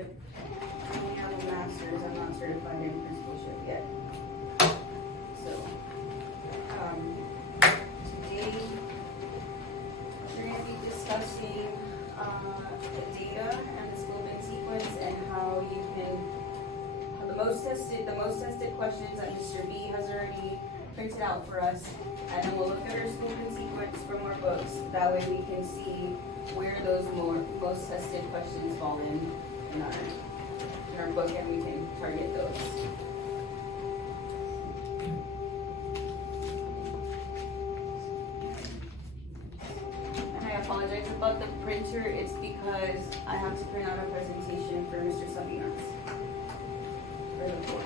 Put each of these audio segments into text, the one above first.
principalship. I only have a master's, I'm not certified in principalship yet. So, today, we're going to be discussing the data and the scope and sequence and how you can, the most tested questions that Mr. B has already printed out for us, and then we'll look at our scope and sequence from our books. That way we can see where those most tested questions fall in our book, and we can target those. And I apologize about the printer. It's because I have to print out a presentation for Mr. Sabinas for the board.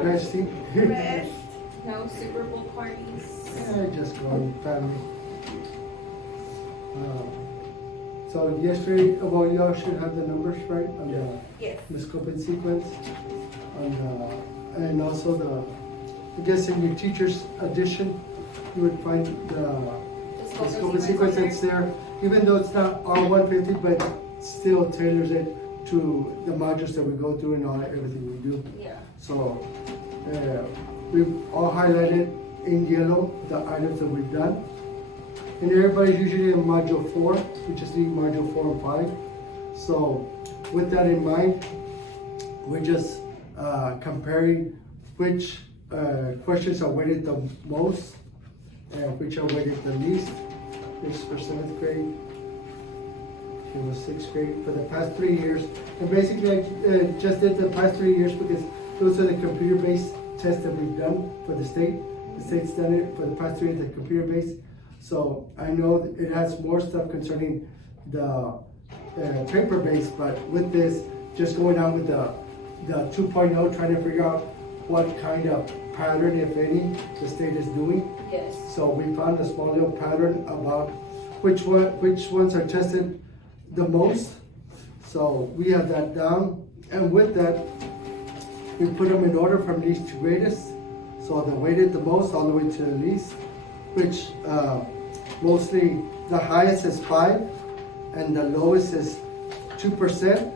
Resting. Rest. No Super Bowl parties. Yeah, just one family. So yesterday, well, y'all should have the numbers right on Yes. the scope and sequence, and also I guess in your teacher's edition, you would find the scope and sequence that's there, even though it's not R150, but still tailors it to the modules that we go through and everything we do. Yeah. So we've all highlighted in yellow the items that we've done. And everybody's usually in module 4, which is the module 4 and 5. So with that in mind, we're just comparing which questions are weighted the most and which are weighted the least. This is for 7th grade. It was 6th grade for the past 3 years. And basically I just did the past 3 years because those are the computer-based tests that we've done for the state. The state's done it for the past 3 years, the computer-based. So I know that it has more stuff concerning the paper-based, but with this, just going on with the 2.0, trying to figure out what kind of pattern, if any, the state is doing. Yes. So we found a small little pattern about which ones are tested the most. So we have that down, and with that, we put them in order from least to greatest. So the weighted the most all the way to the least, which mostly the highest is 5 and the lowest is 2%.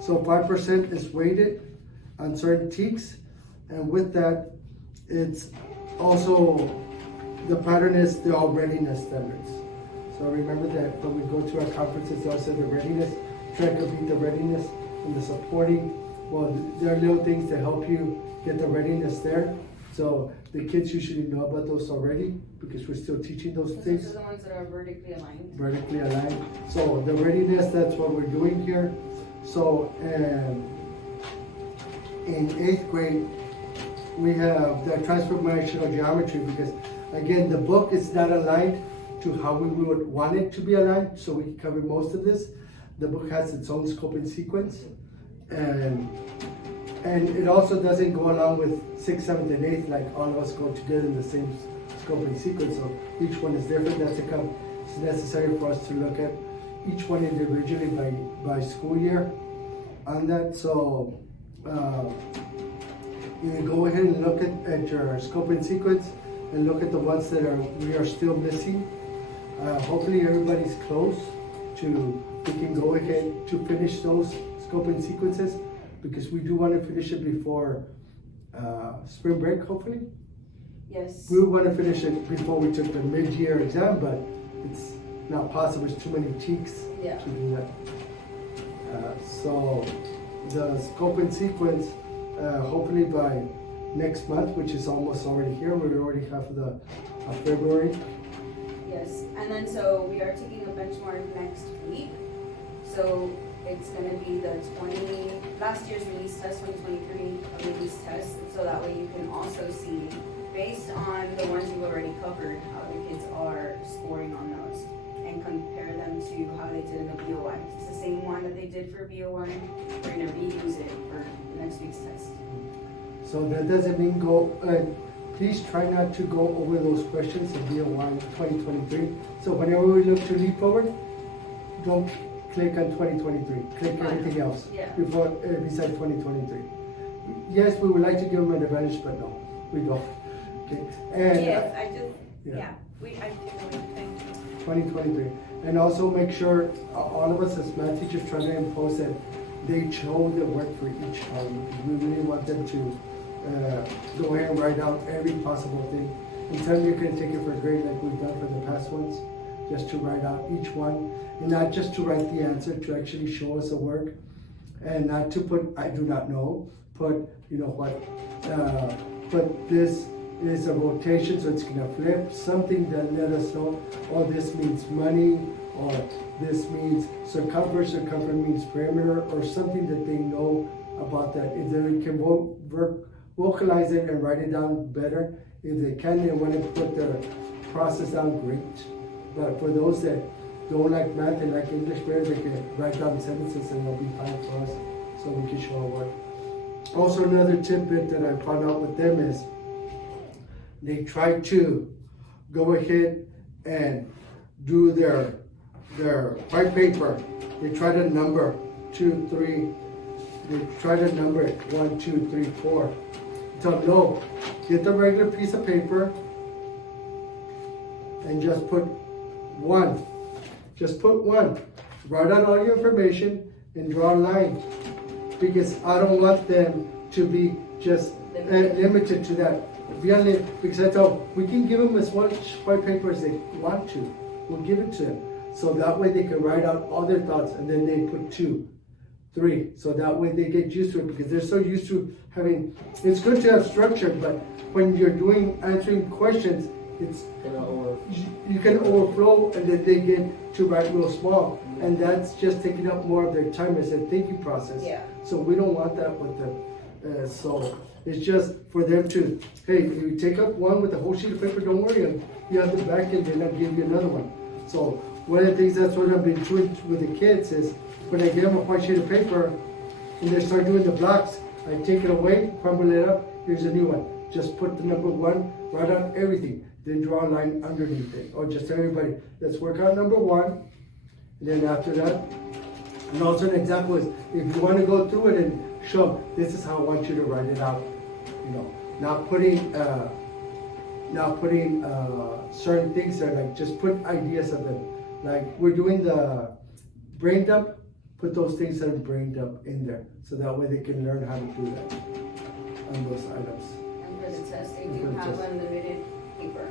So 5% is weighted on certain TEKs, and with that, it's also the pattern is the all readiness standards. So remember that when we go to our conferences, they also the readiness, try to beat the readiness and the supporting. Well, there are little things to help you get the readiness there. So the kids usually know about those already because we're still teaching those things. Those are the ones that are vertically aligned. Vertically aligned. So the readiness, that's what we're doing here. So in 8th grade, we have the transformational geometry because again, the book is not aligned to how we would want it to be aligned, so we can cover most of this. The book has its own scope and sequence, and it also doesn't go along with 6th, 7th, and 8th, like all of us go together in the same scope and sequence, so each one is different. It's necessary for us to look at each one individually by school year on that. So you can go ahead and look at your scope and sequence and look at the ones that we are still missing. Hopefully everybody's close we can go ahead to finish those scope and sequences because we do want to finish it before spring break, hopefully. Yes. We want to finish it before we took the mid-year exam, but it's not possible. There's too many TEKs to do that. So the scope and sequence, hopefully by next month, which is almost already here, we're already half of February. Yes, and then so we are taking a benchmark next week. So it's going to be the last year's release test, 2023 release test. So that way you can also see, based on the ones you've already covered, how the kids are scoring on those, and compare them to how they did in the BOI. It's the same one that they did for BOI. We're going to reuse it for next week's test. So that doesn't mean please try not to go over those questions in BOI 2023. So whenever we look to leap forward, don't click on 2023. Click everything else before besides 2023. yes, we would like to give them an advantage, but no, we don't. Okay, and Yes, I just, yeah. I do, thank you. 2023, and also make sure all of us as math teachers try to impose that they show the work for each child. We really want them to go ahead and write out every possible thing. Instead, you can take it for grade like we've done for the past ones, just to write out each one, and not just to write the answer, to actually show us the work, and not to put I do not know. Put you know what, put this is a rotation, so it's gonna flip, something that let us know, oh, this means money, or this means circumference means perimeter, or something that they know about that. If they can vocalize it and write it down better, if they can, they want to put their process down, great. But for those that don't like math and like English better, they can write down sentences and it'll be fine for us, so we can show our work. Also, another tidbit that I found out with them is, they try to go ahead and do their white paper. They try to number 2, 3. They try to number it 1, 2, 3, 4. So no, get the regular piece of paper and just put 1. Just put 1. Write out all your information and draw a line, because I don't want them to be just limited to that. Because I thought we can give them as much white paper as they want to. We'll give it to them. So that way they can write out all their thoughts, and then they put 2, 3. So that way they get used to it, because they're so used to having, it's good to have structure, but when you're answering questions, it's, you can overflow, and then they get to write real small. And that's just taking up more of their time as a thinking process. Yeah. So we don't want that with them. So it's just for them to, hey, you take up one with a whole sheet of paper, don't worry, you have the back end, and I'll give you another one. So one of the things, that's what I've been doing with the kids is, when I give them a white sheet of paper and they start doing the blocks, I take it away, crumble it up, here's a new one. Just put the number 1, write out everything, then draw a line underneath it. Or just tell everybody, let's work out number 1, and then after that. And also an example is, if you want to go through it and show, this is how I want you to write it out. You know, not putting certain things there, like just put ideas of them. Like we're doing the brain dump, put those things that are brain dump in there, so that way they can learn how to do that on those items. And for the test, they do have unlimited paper.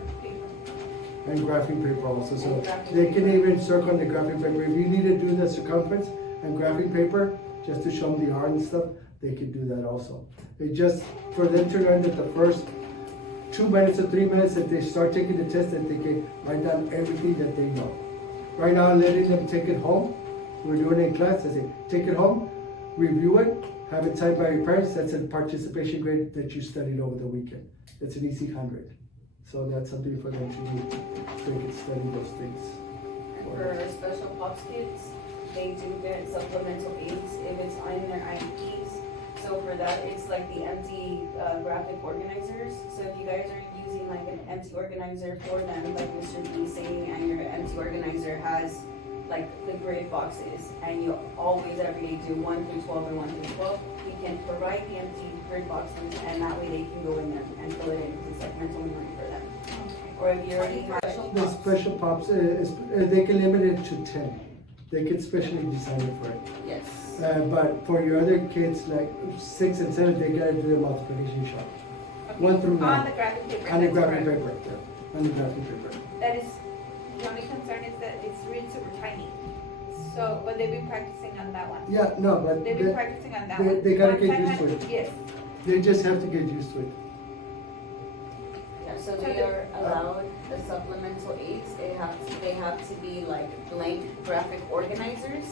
And graphing paper also, so graphing they can paper. even circle on the graphing paper. If you need to do the circumference and graphing paper, just to show them the art and stuff, they can do that also. It just, for them to learn that the first 2 minutes or 3 minutes that they start taking the test, that they can write down everything that they know. Right now, I'm letting them take it home. We're doing it in class. I say, take it home, review it, have it signed by your parents. That's a participation grade that you studied over the weekend. It's an easy 100. So that's something for them to do, so they can study those things. And for special pops kids, they do get supplemental aids if it's on their IEPs. So for that, it's like the empty graphic organizers. So if you guys are using like an empty organizer for them, like Mr. B saying, and your empty organizer has like the grid boxes, and you always every day do 1 through 12 and 1 through 12, we can provide the empty grid boxes, and that way they can go in there and fill it in, because it's like mental memory for them. Or if you already have The special pops, they can limit it to 10. They can specially design it for it. yes. But for your other kids, like 6 and 7, they gotta do the multiplication chart. 1 through 9. On the graphic paper. On the that's graphic correct. paper, yeah. On the graphic paper. That is, the only concern is that it's really super tiny. So, but they've been practicing on that one. Yeah, no, but They've been practicing on that one. they gotta One get time used to it. Yes. They just have to get used to it. Yeah, so they are allowed the supplemental aids. They have to be like blank graphic organizers,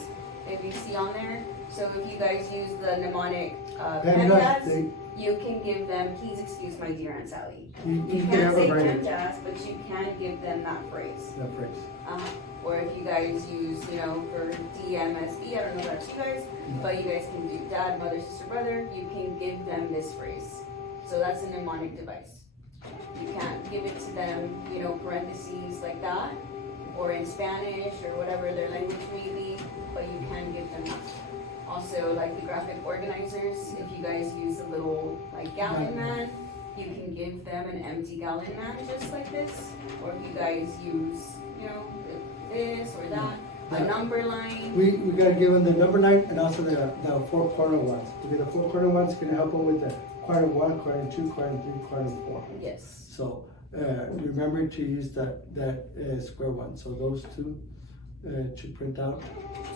if you see on there. So if you guys use the mnemonic PEMDAS, you can give them, please excuse my dear Aunt Sally. You can can't have say a write PEMDAS, but you can give them that phrase. that phrase. Or if you guys use, for DMSB, I don't know if that's you guys, but you guys can do dad, mother, sister, brother, you can give them this phrase. So that's a mnemonic device. You can't give it to them, parentheses like that, or in Spanish or whatever their language may be, but you can give them that. Also, like the graphic organizers, if you guys use a little like gallon man, you can give them an empty gallon man just like this. Or if you guys use, you know, this or that, a number line. We gotta give them the number line and also the four corner ones. Because the four corner ones can help them with the quadrant 1, quadrant 2, quadrant 3, quadrant 4. Yes. So remember to use that square one. So those two to print out.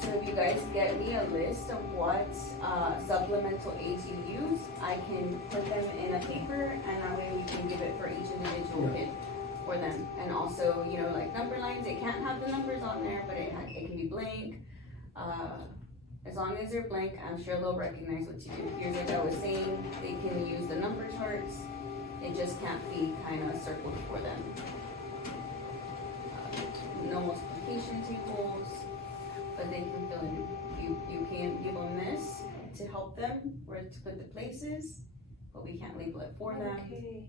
So if you guys get me a list of what supplemental aids you use, I can put them in a paper, and that way we can give it for each individual kid for them. And also, you know, like number lines, it can't have the numbers on there, but it can be blank. As long as they're blank, I'm sure they'll recognize what you do. Here's like I was saying, they can use the number charts. It just can't be kind of circled for them. No multiplication tables, but they can fill in. You can give them this to help them where to put the places, but we can't label it for them. Okay.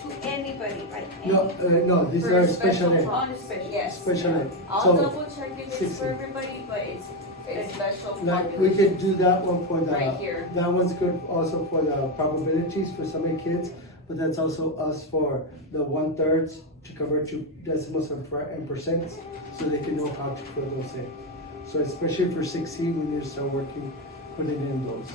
To anybody, like No, these For are special ed. on special, yes. Special ed. I'll So, double check if it's 60. for everybody, but it's special like we could population. do that one for the. Right here. That one's good also for the probabilities for some of the kids, but that's also us for the 1/3 to convert to decimals and percents, so they can know how to fill those in. So especially for 16, we need to start working, putting in those.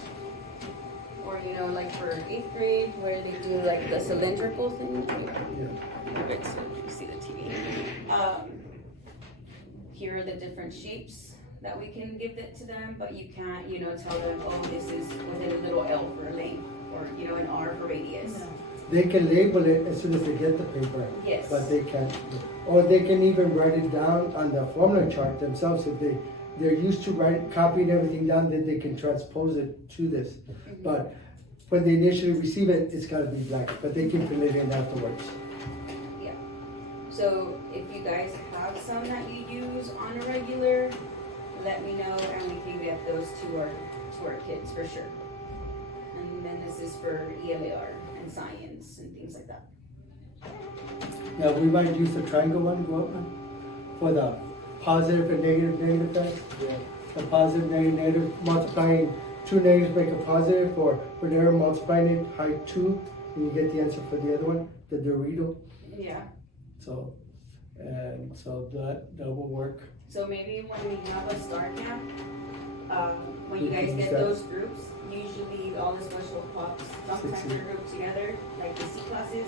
Or, you know, like for 8th grade, where they do like the cylindrical thing. Yeah. Move it so you see the TV. Here are the different shapes that we can give it to them, but you can't, you know, tell them, oh, this is within a little L for length, or, you know, an R for radius. No. They can label it as soon as they get the paper. Yes. But they can't, or they can even write it down on the formula chart themselves. If they're used to copying everything down, then they can transpose it to this. Mhm. But when they initially receive it, it's gotta be blank, but they can fill it in afterwards. So if you guys have some that you use on a regular, let me know and we can get those to our kids for sure. And then this is for ELAR and science and things like that. Now, we might use the triangle one, go up one, for the positive and negative test. Yeah. The positive, negative, multiplying two negatives make a positive, or whenever multiplying it, height 2, and you get the answer for the other one, the Dorito. Yeah. So that will work. So maybe when we have a star camp, when We you guys can use get that. those groups, usually all the special clubs, sometimes they're grouped together, like the C classes.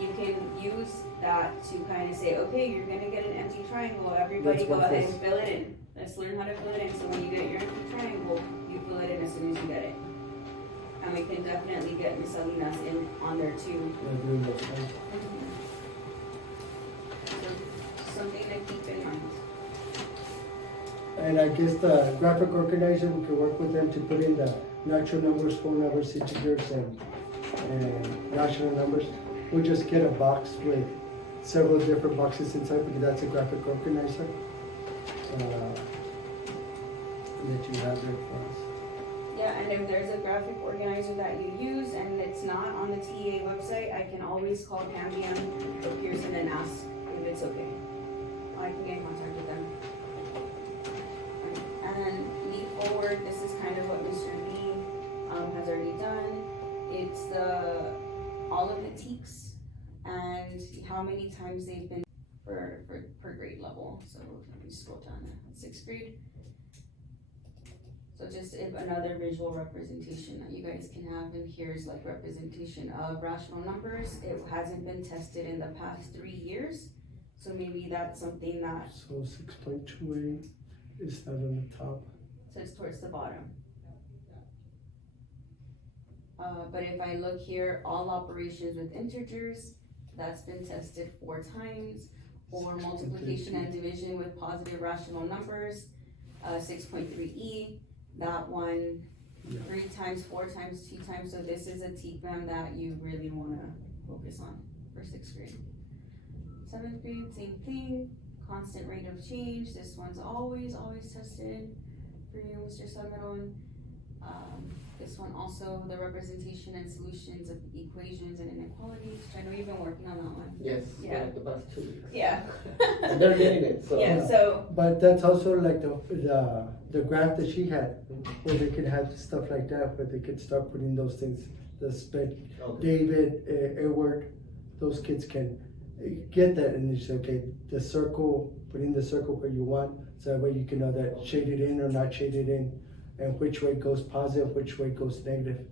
You can use that to kind of say, okay, you're gonna get an empty triangle, everybody Let's go work ahead this. and fill it in. Let's learn how to fill it in, so when you get your empty triangle, you fill it in as soon as you get it. And we can definitely get Miss Salinas in on there too. Doing those things. So, something to keep in mind. And I guess the graphic organizer, we can work with them to put in the natural numbers, phone numbers, integers, and rational numbers. We'll just get a box with several different boxes inside, because that's a graphic organizer. That you have there for us. Yeah, and if there's a graphic organizer that you use and it's not on the TEA website, I can always call Cambium or Pearson and ask if it's okay. I can get in contact with them. And then leap forward, this is kind of what Mr. Lee has already done. It's all of the teaks and how many times they've been per grade level. So let me scroll down to 6th grade. So just if another visual representation that you guys can have, and here's like representation of rational numbers. It hasn't been tested in the past 3 years, so maybe that's something that So 6.28 is that on the top. sits towards the bottom. But if I look here, all operations with integers, that's been tested 4 times, or multiplication and division with positive rational numbers, 6.3E. That one, Yeah. 3 times, 4 times, 2 times, so this is a TPAM that you really wanna focus on for 6th grade. 7th grade, same thing, constant rate of change, this one's always tested for you, Mr. Salmeron. This one also, the representation and solutions of equations and inequalities, which I know you've been working on that one. Yes, Yeah. like the past 2 weeks. Yeah. And they're getting it, so. Yeah, so, But that's also like the graph that she had, where they could have stuff like that, where they could start putting those things, the spec, Okay. David, Edward, those kids can get that and you say, okay, the circle, put in the circle where you want, so that way you can know that shaded in or not shaded in, and which way goes positive, which way goes negative,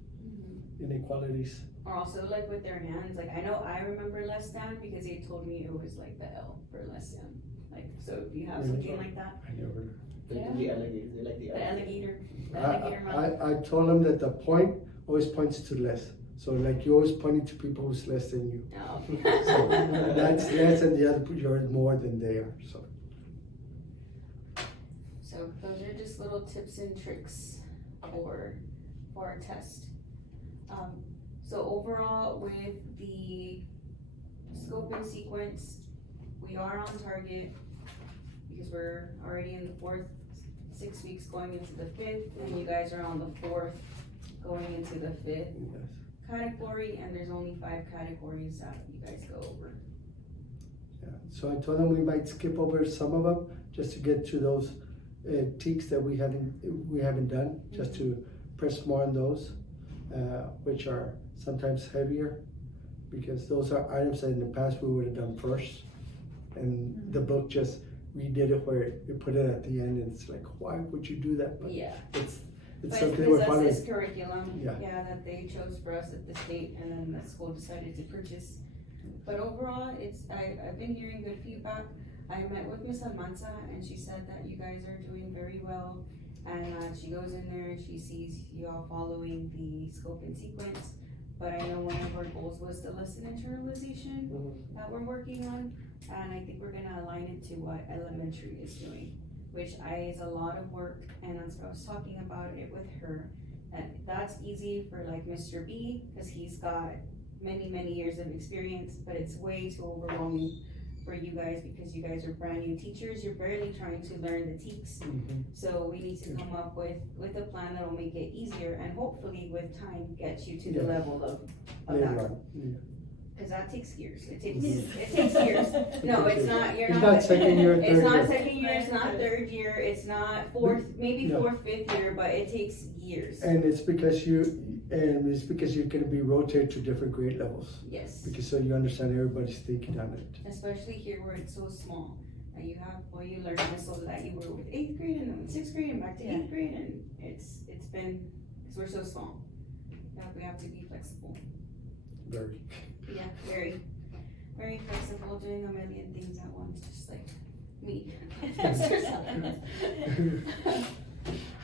inequalities. or also like with their hands, like I know I remember less than because they told me it was like the L for less than. Like, so if you have something like that, I never. They do the alligators, they like the the alligators. alligator mouth. I told them that the point always points to less. So like you're always pointing to people who's less than you. No. So that's less and the other you're more than they are, so. So those are just little tips and tricks for our test. So overall with the scope and sequence, we are on target because we're already in the 4th, 6 weeks going into the 5th, and you guys are on the 4th going into the 5th Yes. category, and there's only 5 categories that you guys go over. Yeah. So I told them we might skip over some of them just to get to those teaks that we haven't done, just to press more on those, which are sometimes heavier, because those are items that in the past we would have done first, and the book just redid it where it put it at the end, and it's like, why would you do that? But Yeah. it's But something because we're that's following. this curriculum, Yeah. that they chose for us at the state, and then the school decided to purchase. But overall, I've been hearing good feedback. I met with Miss Almanza, and she said that you guys are doing very well, and she goes in there and she sees you all following the scope and sequence. But I know one of our goals was the lesson internalization that we're working on, and I think we're gonna align it to what elementary is doing, which is a lot of work, and I was talking about it with her, and that's easy for like Mr. B, cause he's got many years of experience, but it's way too overwhelming for you guys, because you guys are brand new teachers, you're barely trying to learn the teaks. So we need to come up with a plan that'll make it easier, and hopefully with time, get you to the Yeah. level of Later that. on. Yeah. Cause that takes years, it takes years. No, it's not, you're It's not. not second year, It's third not year. second year, it's not third year, it's not fourth, maybe Yeah. 4th, 5th year, but it takes years. And it's because you're gonna be rotated to different grade levels, Yes, because so you understand everybody's thinking on it. especially here where it's so small. And you have, you learn this so that you were with 8th grade and then with 6th grade and back to 8th grade, and it's been, cause we're so small. Yeah, we have to be flexible. Very. Yeah, very flexible, doing a million things at once, just like me.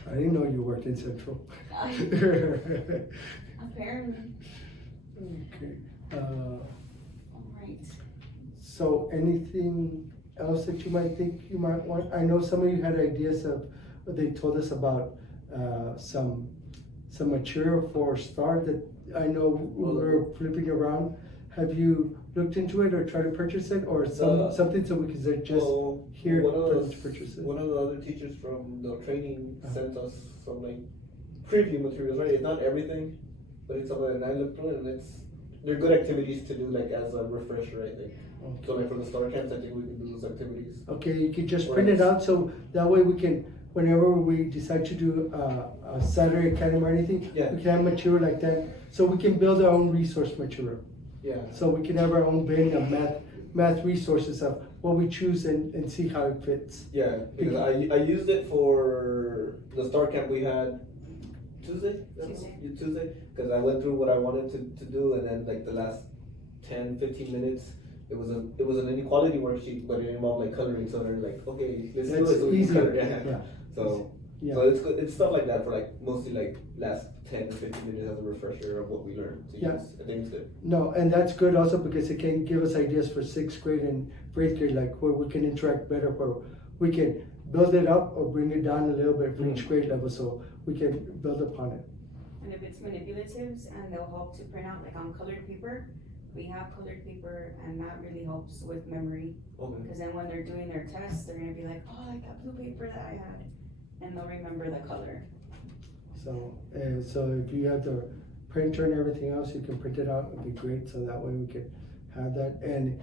I didn't know you worked in Central. Apparently. Okay, Alright. so anything else that you might think you might want? I know some of you had ideas of, they told us about, some material for STAR that I know we were flipping around. Have you looked into it or tried to purchase it, or something so we can suggest here one for of them to those- purchase it? One of the other teachers from the training sent us some like preview materials, right? It's not everything, but it's something that I looked through it, and they're good activities to do like as a refresher, I think. So like for the STAR camps, I think we can do those activities. Okay, you can just print it out, so that way we can, whenever we decide to do a Saturday academy or anything, Yeah. we can have material like that, so we can build our own resource material. Yeah. So we can have our own bank of math resources of what we choose and see how it fits. Yeah, because I used it for the STAR camp we had Tuesday, because I went through what I wanted to do, and then like the last 10-15 minutes, it was an inequality worksheet, but it involved like coloring, so they're like, okay, let's do That's it so we can easier. color. Yeah. So Yeah. so it's good. It's stuff like that for like mostly like last 10-15 minutes as a refresher of what we learned. So Yeah. yes, I think it's good. No, and that's good also because it can give us ideas for 6th grade and 8th grade, like where we can interact better, where we can build it up or bring it down a little bit for each grade level, so we can build upon it. And if it's manipulatives, and they'll help to print out like on colored paper, we have colored paper, and that really helps with memory. Okay. Because then when they're doing their tests, they're gonna be like, oh, like that blue paper that I had, and they'll remember the color. So, so if you have the printer and everything else, you can print it out, it'd be great, so that way we could have that. And,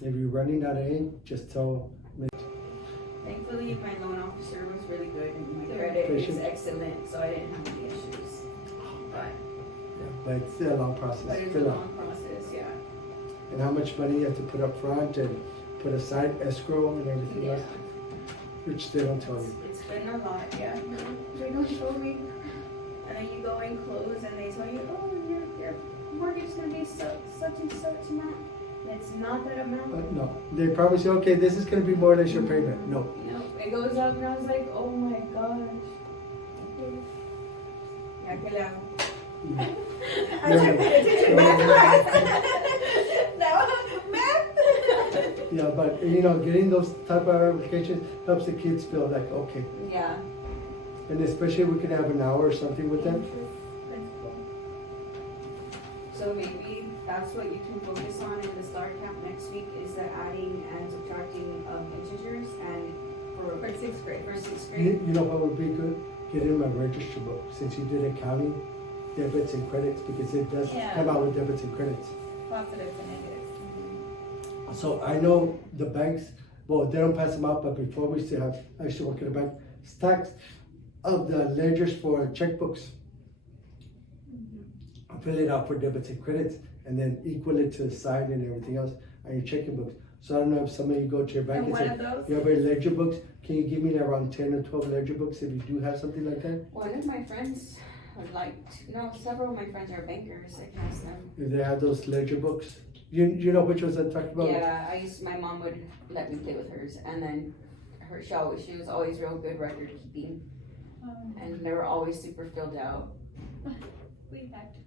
if you're running out of ink, just tell me. Thankfully, my loan officer was really good and my credit is Patient. excellent, so I didn't have any issues. But, Yeah, but it's still a long process. but it's a Fill out. long process, yeah. And how much money you have to put up front and put aside escrow and everything Yeah. else, which they don't tell you. It's been a lot, yeah. They don't show me. And then you go and close and they tell you, oh, your mortgage is gonna be such and such amount. And it's not that amount. No, they promise you, okay, this is gonna be more or less your payment. No. No, it goes up and I was like, oh my gosh. Ya que le hago. I was like, "Teacher, math class." Now, math. Yeah, but you know, getting those type of applications helps the kids feel like, okay. Yeah. And especially we could have an hour or something with them. So maybe that's what you can focus on in the STAR camp next week is the adding and subtracting of integers and for sixth grade. For sixth grade. You know what would be good? Get in my register book, since you did accounting, debits and credits, because it does Yeah. come out with debits and credits. Positives and negatives. So I know the banks, well, they don't pass them out, but before we used to have, I used to work at a bank, stacks of the ledgers for checkbooks. Fill it out for debits and credits, and then equal it to the side and everything else on your checking books. So I don't know if some of you go to your bank And and one say, of those? you have a ledger books, can you give me around 10 or 12 ledger books if you do have something like that? One of my friends would like to, no, several of my friends are bankers. I can ask them. If they have those ledger books, you know which ones I'm talking about? Yeah, my mom would let me play with hers, and then she was always real good record keeping, and they were always super filled out. We had to.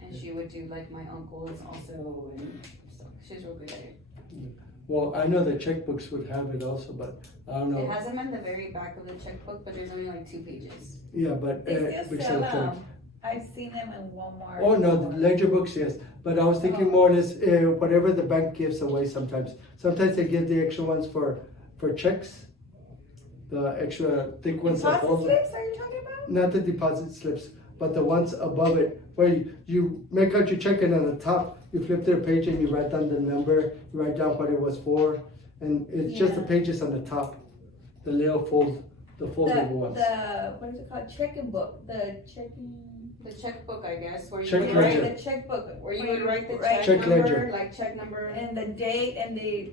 And she would do like my uncle's also, and so she's real good at it. Well, I know the checkbooks would have it also, but I don't It know. has them in the very back of the checkbook, but there's only like 2 pages. Yeah, but. They still because sell of the- them. I've seen them in Walmart. Oh, no, the ledger books, yes, but I was thinking more or less, whatever the bank gives away sometimes. Sometimes they give the extra ones for checks, the extra thick ones that Deposit hold. slips, are you talking about? Not the deposit slips, but the ones above it, where you make out your check and on the top, you flip to the page and you write down the number, you write down what it was for, and it's just the Yeah. pages on the top, the little foldable ones. What is it called? Checking book, the checking. The checkbook, I guess, where you Check would ledger. write The checkbook. where you would write the Right. check Check number, ledger. like check number, And the date and the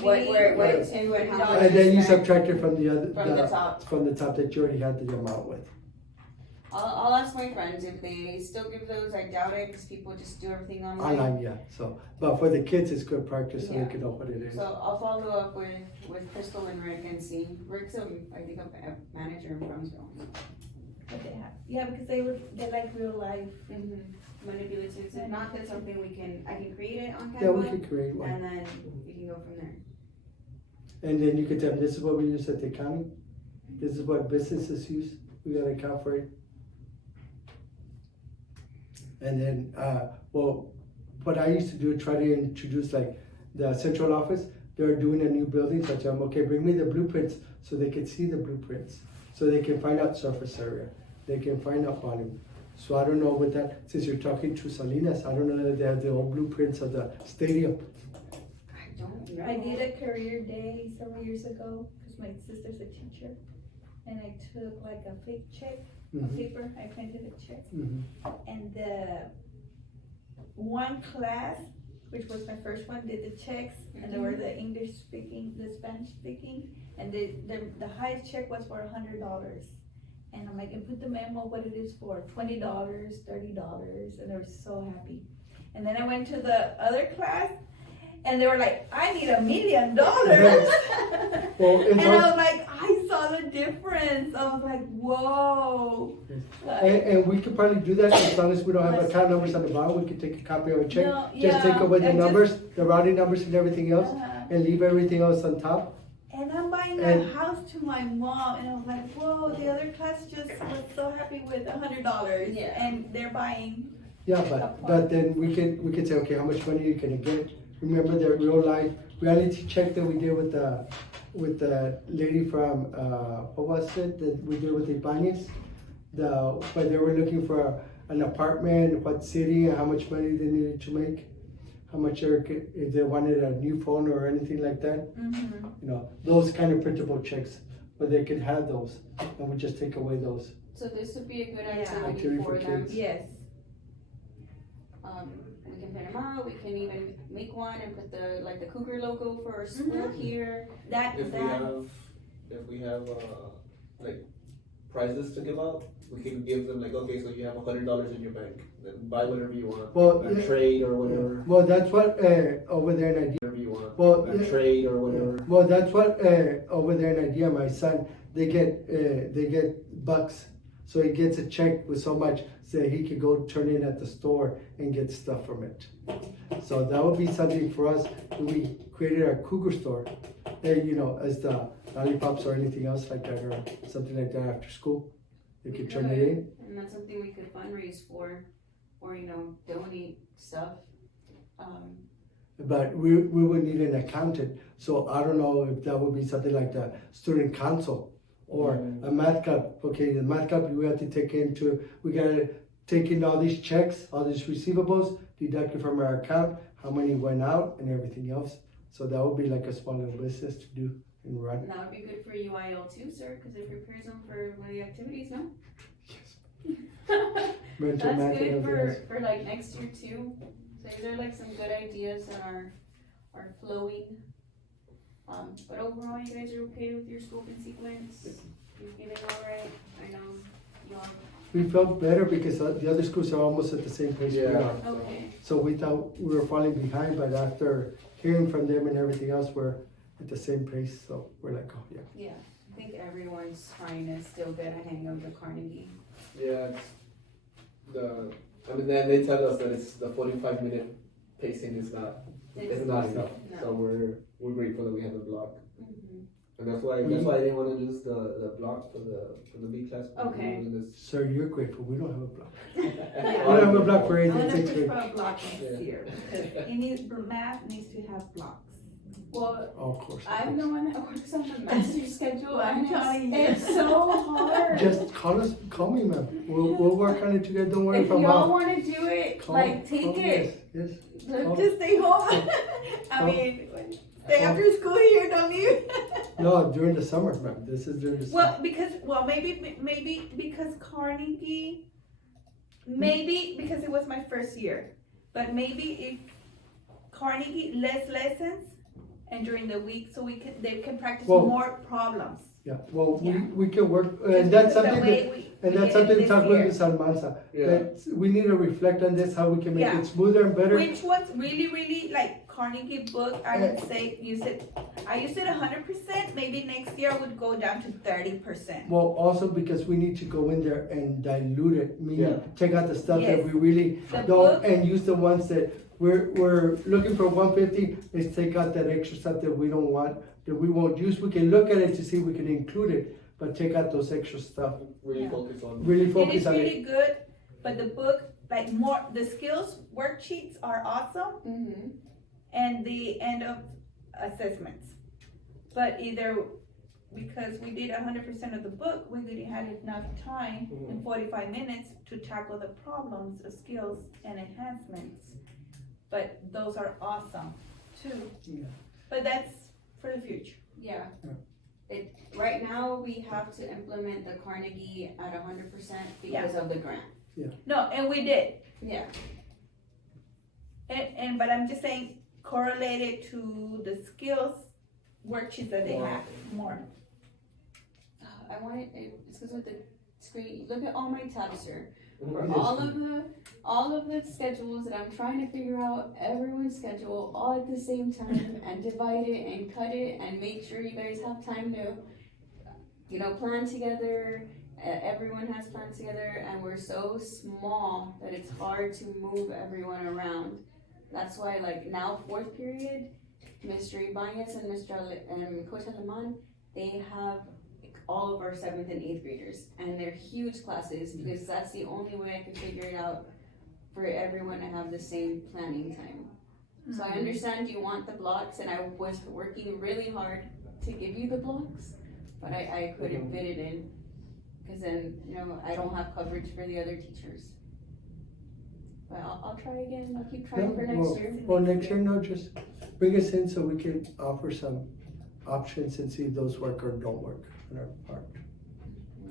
what it's to and how much. And then you is spent. subtract it from the other, From the top. from the top that you already had the amount with. I'll ask my friends if they still give those. I doubt it because people just do everything online. Online, yeah, so, but for the kids, it's good practice, so they Yeah. can know what it is. So I'll follow up with Crystal and Rick and see. Rick's I think a manager in Brownsville. What they have. Yeah, because they like real life. Manipulative. If not, that's something I can create it on Canva. Yeah, we could create one, And then we can go from there. and then you could tell them, this is what we use at the county, this is what businesses use, we gotta account for it. And then, well, what I used to do, try to introduce like the central office, they're doing a new building, so I tell them, okay, bring me the blueprints, so they can see the blueprints, so they can find out surface area, they can find out volume. So I don't know with that, since you're talking to Salinas, I don't know if they have the old blueprints of the stadium. I don't know. I did a career day several years ago because my sister's a teacher, and I took like a fake check, a paper. I printed a check, and the one class, which was my first one, did the checks, and they were the English speaking, the Spanish speaking, and the highest check was for $100. And I'm like, and put the memo what it is for, $20, $30, and they were so happy. And then I went to the other class, and they were like, I need $1 million. Well, And I was like, I saw the difference. I was like, whoa. And we could probably do that as long as we don't have account numbers on the bottom. We could take a copy of a check, No, just take yeah, away the and numbers, the routing numbers and everything else, Uh-huh. and leave everything else on top. And I'm buying And- a house to my mom, and I was like, whoa, the other class just was so happy with $100. Yeah. And they're buying. Yeah, but then we can say, okay, how much money you can get? Remember the real life reality check that we did with the with the lady from, what was it that we did with Ibanez? But they were looking for an apartment, what city, and how much money they needed to make. How much if they wanted a new phone or anything like that. Mm-hmm. You know, those kind of printable checks, but they could have those, and we just take away those. So this would be a good Yeah. activity Activity for for them. kids. Yes. We can print them out, we can even make one and put the Cougar logo for our school Mhm. here. If we have like prizes to give out, we can give them like, okay, so you have $100 in your bank, then buy whatever you want. Well, and yeah. trade or whatever. Well, that's what over there in idea. Whatever you want. Well, and yeah. trade or whatever. Well, that's what over there in idea. My son, they get bucks, so he gets a check with so much, so he could go turn in at the store and get stuff from it. So that would be something for us. We created a Cougar store, you know, as the lollipops or anything else like that, or something like that after school. They could turn it in. And that's something we could fundraise for, or, donate stuff. But we would need an accountant, so I don't know if that would be something like the student council or a math club. Okay, the math club, we have to we gotta take in all these checks, all these receivables, deduct it from our account, how many went out and everything else. So that would be like a small little business to do and run. And that would be good for UIL too, sir, because it prepares them for one of the activities, no? Mental That's math and good everything else. for like next year too. So these are like some good ideas that are flowing. But overall, you guys are okay with your scope and sequence? You're feeling alright? I know you all. We felt better because the other schools are almost at the same pace we Yeah. are. Okay. So we thought we were falling behind, but after hearing from them and everything else, we're at the same pace. So we're like, oh yeah. Yeah, I think everyone's trying to still get a hang of the Carnegie. Yeah, then they tell us that it's the 45-minute pacing is not enough. No. So we're grateful that we have the block. Mhm. And that's why I didn't want to lose the block for the B class. Okay. Sir, you're grateful. We don't have a block. Yeah. We don't have a block for I'm 8th and gonna 6th push grade. for a block next Yeah. year, because math needs to have blocks. Well, Oh, of course. I'm the one that works on the master schedule, I'm and telling you. it's so hard. Just call me, ma'am. We'll work on it together. Don't worry If if I'm y'all out. wanna do it, take it. Yes. Look, Just stay home. I mean, stay after school here, don't leave. No, during the summer, ma'am. This is during the summer. Well, maybe because Carnegie, maybe because it was my first year, but maybe if Carnegie less lessons and during the week, so they can practice Well, more problems. Yeah. Well, Yeah. we can work, Just and that's because the something way that. we And did that's it something to this talk with year. Ms. Almanza. Yeah. That we need to reflect on this, how we can make Yeah. it smoother and better. Which one's really like Carnegie book? I would say I use it 100%. Maybe next year I would go down to 30%. Well, also because we need to go in there and dilute it, meaning Yeah. take out the stuff that Yes. we really The don't, book- and use the ones that we're looking for 150. Let's take out that extra stuff that we don't want, that we won't use. We can look at it to see if we can include it, but take out those extra stuff. Really Yeah. focus on. Really It focus is on really it. good, but the book, like the skills worksheets are awesome, Mm-hmm. and the end of assessments. But either because we did 100% of the book, we didn't have enough time in 45 minutes to tackle the problems of skills and enhancements. But those are awesome too. Yeah. But that's for the future. Yeah. Yeah. Right now, we have to implement the Carnegie at 100% because of the grant. No, and we did. Yeah. But I'm just saying, correlated to the skills worksheets that they More. have more. I want it's because with the screen, look at all my tabs, sir. For Yes. all of the schedules that I'm trying to figure out everyone's schedule all at the same time and divide it and cut it and make sure you guys have time to, plan together. Everyone has plans together, and we're so small that it's hard to move everyone around. That's why, now 4th period, Mr. Ibanez and Coach Alaman, they have all of our 7th and 8th graders, and they're huge classes because that's the only way I can figure it out for everyone to have the same planning time. So I understand you want the blocks, and I was working really hard to give you the blocks, but I couldn't fit it in. Cause then, I don't have coverage for the other teachers. But I'll try again, I'll keep trying for next year. Well, next year, no, just bring us in so we can offer some options and see if those work or don't work on our part.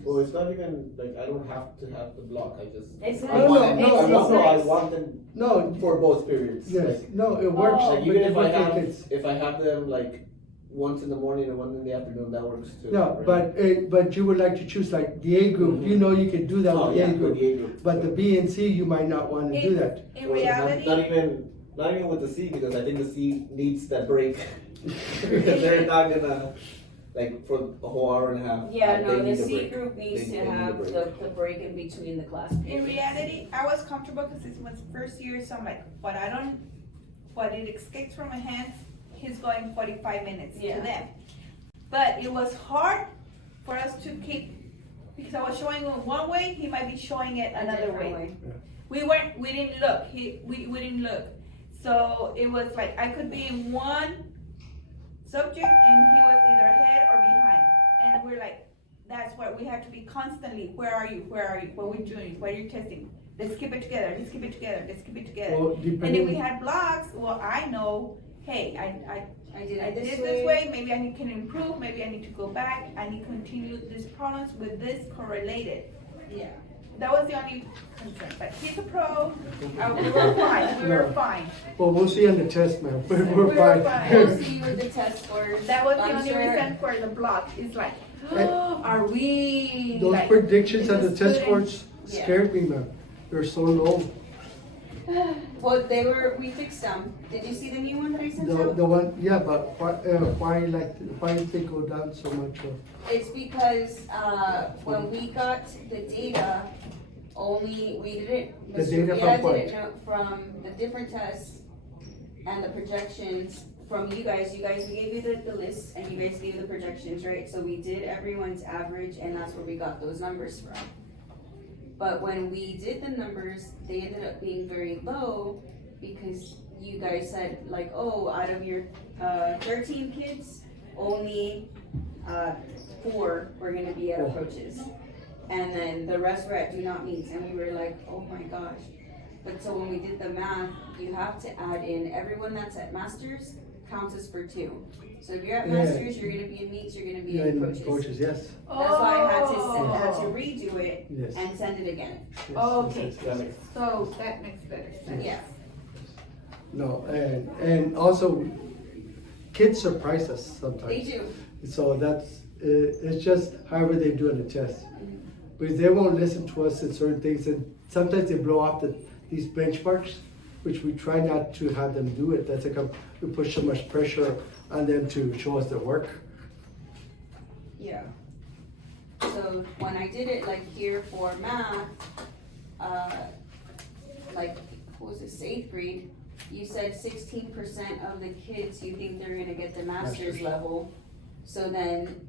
Well, it's not even, like, I don't have to have the block, I just. It's I nice. want No, them- no, no. I want them No, for both periods. yes, Like, no, it works. Oh. like, but even if I different have, kids. if I have them like once in the morning and one in the afternoon, that works too. No, right? but you would like to choose like the A group, you know you can do that Oh, with the yeah, A with group. the A group. But the B and C, you might not wanna do that. In Well, reality, not even with the C, because I think the C needs that break. Because they're not gonna, like, for a whole hour and a half. Yeah, they no, the need a C break. group needs They to need a have break. the break in between the class in periods. reality, I was comfortable because this was first year, so I'm like, what it escapes from my hands, he's going 45 minutes to Yeah. them. But it was hard for us to keep, because I was showing him one way, he might be showing it A another different way. We didn't look, we didn't look. So it was like, I could be in one subject and he was either ahead or behind. And we're like, that's why we have to be constantly, where are you, what we're doing, what are you testing? Let's keep it together, let's keep it together, let's keep it together. Well, And if we depending, had blocks, well, I know, hey, I I did did it this way, maybe I can improve, maybe I need to go back, I need to continue these problems with this correlated. Yeah. That was the only concern, but he's a pro, we were fine, we were fine. well, we'll see on the test, man, We we're were fine. fine. We'll see with the test scores. That was the I'm only sure- reason for the block, it's like, And are we Those like, predictions on the is test this scores Yeah. scared me, man. They're so low. Well, we fixed them. Did you see the new one that I sent The out? one, yeah, but why did they go down so much? It's because, when we got the data, we didn't. The data Mr. from Rivera what? didn't know from the different tests and the projections from you guys, we gave you the list and you guys gave the projections, right? So we did everyone's average and that's where we got those numbers from. But when we did the numbers, they ended up being very low because you guys said like, oh, out of your 13 kids, only 4 were gonna be at approaches. And then the rest were at do not meets, and we were like, oh my gosh. But so when we did the math, you have to add in everyone that's at masters counts as for 2. So if you're at Yeah. masters, you're gonna be in meets, you're gonna be in approaches. Approaches, yes. That's why I had to Oh. redo it Yes. and send it again. Yes, Okay, yes, yes, yes. so that makes better sense. Yeah. No, and also, kids surprise us They sometimes. do. So it's just however they do on the test. Because they won't listen to us in certain things, and sometimes they blow off these benchmarks, which we try not to have them do it. That's we put so much pressure on them to show us their work. Yeah. So when I did it like here for math, like, what was this, 8th grade, you said 16% of the kids you think they're gonna get the master's level. So then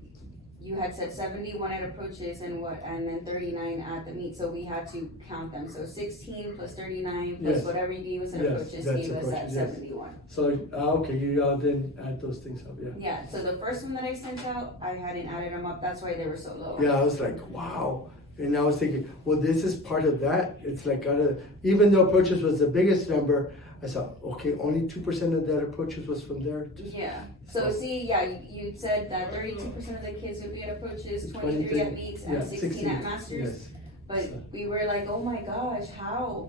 you had said 71 at approaches and then 39 at the meet, so we had to count them. So 16 plus 39 plus Yes. whatever you gave us at Yes, approaches that's gave us at approaches, yes. 71. So, okay, you all then add those things up, yeah. Yeah, so the first one that I sent out, I hadn't added them up, that's why they were so low. Yeah, I was like, wow. And I was thinking, well, this is part of that. It's like, even though approaches was the biggest number, I thought, okay, only 2% of that approaches was from there. Yeah, so see, yeah, you said that 32% of the kids would be at approaches, 23 at meets, and Yeah, 16 at masters. Yes. But we were like, oh my gosh, how?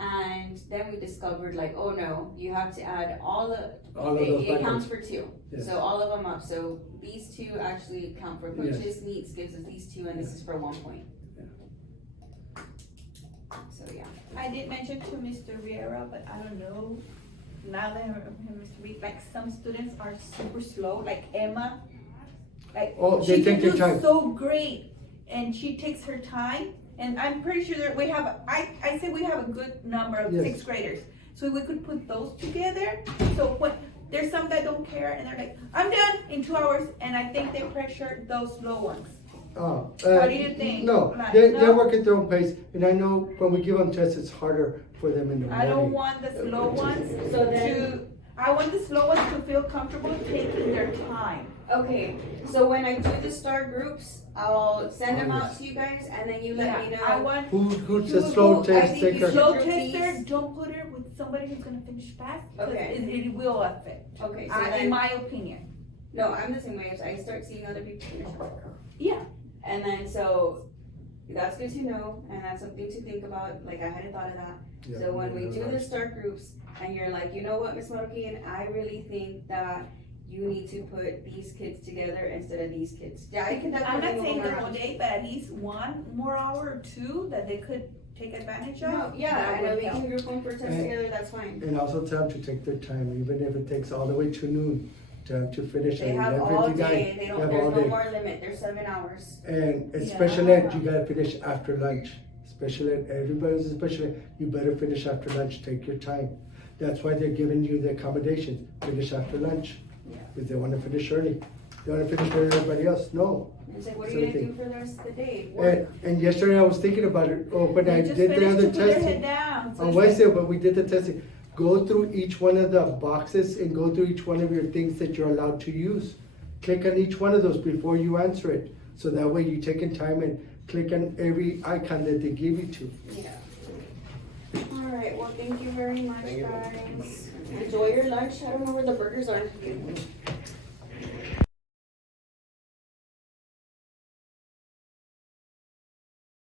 And then we discovered like, oh no, you have to add All of those it counts buckets. for 2. Yes. So all of them up, so these 2 actually count for approaches, meets gives us these 2, and this is for 1 point. Yeah. So yeah. I did mention to Mr. Vieira, but I don't know, now that Mr. Reed, like some students are super slow, like Emma. Like, Oh, she they take can their do time. so great, and she takes her time, and I'm pretty sure that we have, I say we have a good number of Yes. 6th graders. So we could put those together, so when, there's some that don't care, and they're like, I'm done in 2 hours, and I think they pressure those slow ones. What do you think? No, Like, they no? work at their own pace, and I know when we give them tests, it's harder for them in the morning. I don't want the slow ones So then- I want the slow ones to feel comfortable taking their time. Okay, so when I do the star groups, I'll send them out to you guys and then you let me know. I want. Who's the You slow will- test I think you taker? should- Slow Group tester, these. don't put her with somebody who's gonna finish fast, because Okay. it will affect. Okay, so In then, my opinion. no, I'm the same way, as I start seeing other people finish quicker. Yeah. And then, so, that's good to know, and that's something to think about, like, I hadn't thought of that. So when we do the start groups, and you're like, you know what, Ms. Marroquin, I really think that you need to put these kids together instead of these kids. Yeah, I can I'm definitely not move saying them the whole around. day, but at least one more hour or two that they could take advantage of. No, yeah, that I know would we help. can group them for tests And- together, that's fine. And also tell them to take their time, even if it takes all the way to noon, to finish They at have all 11:59. day, they You don't, have there's all no day. more limit, there's 7 hours. And Yeah. special ed, you gotta finish after lunch. Special ed, everybody's a special ed, you better finish after lunch, take your time. That's why they're giving you the accommodation, finish after lunch. Yeah. If they wanna finish early, they wanna finish early, everybody else, no. It's like, what are So you gonna they- do for the rest of the day? And, Work. and yesterday I was thinking about it, when I They just did the finished other to put their head testing. down. So On it's Wednesday, but we did the testing. Go through each one of the boxes and go through each one of your things that you're allowed to use. Click on each one of those before you answer it. So that way you take in time and click on every icon that they give you to. Yeah. Alright, well, thank you very much, Thank you. guys. Enjoy your lunch, I don't know where the burgers are.